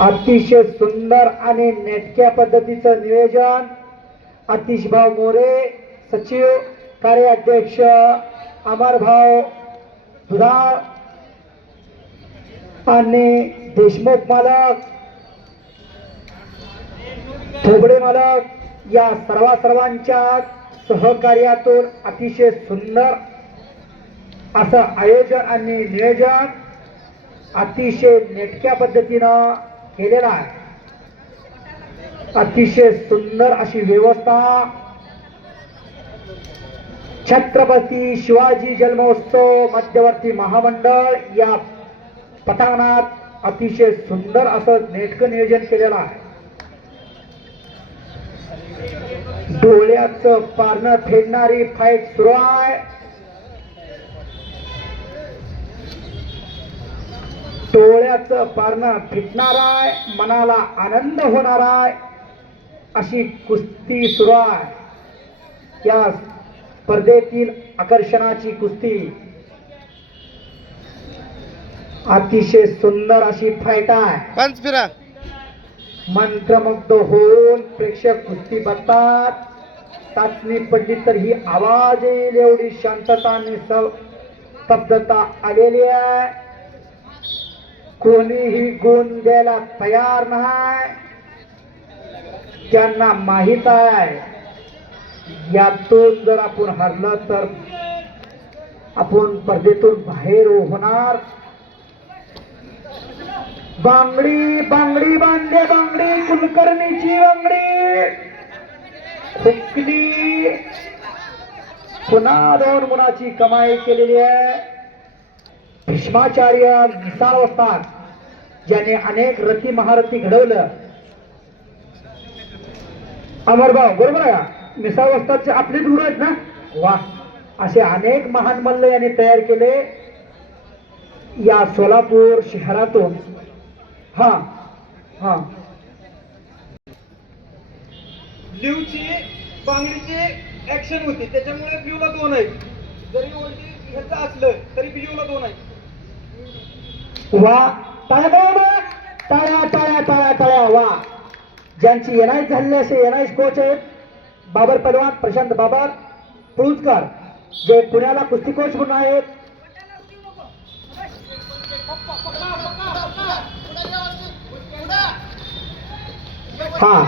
अतिशय सुंदर आणि नेटक्या पद्धतीचं नियोजन आतिशभाऊ मोरे, सचिव कार्याध्यक्ष अमरभाऊ दुधाळ आणि देशमुख मालक, थोबडे मालक या सर्वांच्या सहकार्यातून अतिशय सुंदर असं आयोजन आणि नियोजन अतिशय नेटक्या पद्धतीनं केलेलं आहे. अतिशय सुंदर अशी व्यवस्था छत्रपती शिवाजी जन्मोत्सव मध्यवर्ती महामंडळ या पटांगणात अतिशय सुंदर असं नेटकं नियोजन केलेलं आहे. डोळ्याचं पारणं फेडणारी फाईट सुरू आहे. डोळ्याचं पारणं फिटणार आहे, मनाला आनंद होणार आहे अशी कुस्ती सुरू आहे. या स्पर्धेतील आकर्षणाची कुस्ती अतिशय सुंदर अशी फाईट आहे. पंच फिरा मंत्रमुग्ध होऊन प्रेक्षक कुस्ती बघतात. चाचणी पडली तर ही आवाज येईल एवढी शांतता आणि स्तब्धता आलेली आहे. कोणीही गुण द्यायला तयार नाही. त्यांना माहित आहे यातून जर आपण हरलं तर आपण स्पर्धेतून बाहेर होणार. बांगडी बांगडी बांधे बांगडी कुलकर्णीची बांगडी हुकली. पुन्हा 2 गुणाची कमाई केलेली आहे. भीष्माचार्य मिसाळ वस्ताद ज्याने अनेक रथी महारथी घडवलं. अमरभाऊ बरोबर आहे का? मिसाळ वस्तादचे आपले दूर आहेत ना. वा, असे अनेक महान मल्ल यांनी तयार केले या सोलापूर शहरातून. हा हा लिवची बांगडीची ऍक्शन होती त्याच्यामुळे ब्ल्यूला 2 आहे. जरी ओल्डी ह्याचं असलं तरी ब्ल्यूला 2 आहे. वा, टाळ्या टाळ्या टाळ्या टाळ्या टाळ्या. वा, ज्यांची एनआयएस झालेले असे एनआयएस कोच आहेत बाबर पहलवान प्रशांत बाबर पुळुजकर, जे पुण्याला कुस्ती कोच म्हणून आहेत. हा,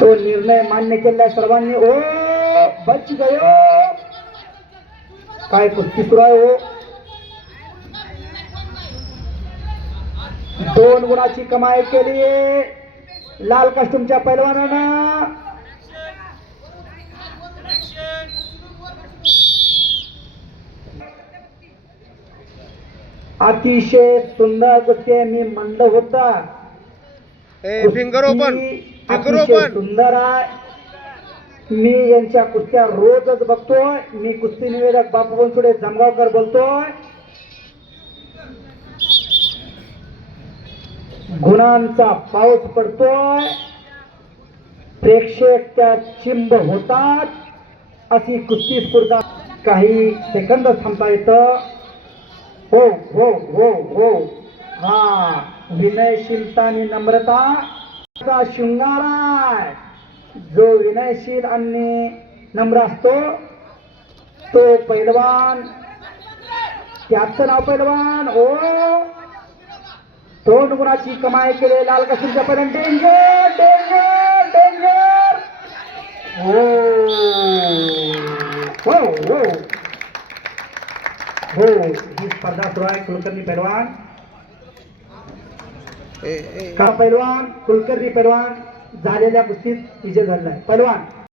तो निर्णय मान्य केला सर्वांनी. ओ बच गयो. काय कुस्ती सुरू आहे हो. 2 गुणाची कमाई केली लाल कस्टूमच्या पैलवानानं. अतिशय सुंदर कुस्ती मी म्हणलं होता. फिंगर ओपन फिंगर अतिशय ओपन. सुंदर आहे. मी यांच्या कुस्त्या रोजच बघतोय. मी कुस्ती निवेदक बापू बनसोडे जामगावकर बोलतोय. गुणांचा पाऊस पडतोय. प्रेक्षक त्या चिंब होतात. अशी कुस्ती स्पर्धा काही सेकंद थांबता येतं. हो हो हो हो. हा, विनयशीलता आणि नम्रता चा शृंगार आहे. जो विनयशील आणि नम्र असतो तो पैलवान. त्याचं नाव पैलवान. ओ, 2 गुणाची कमाई केली लाल कस्टूमच्या पैलवान. Danger danger danger. हो हो हो हो. ही स्पर्धा सुरू आहे. कुलकर्णी पैलवान का पैलवान कुलकर्णी पैलवान झालेल्या कुस्तीत विजय झालेला आहे. पैलवान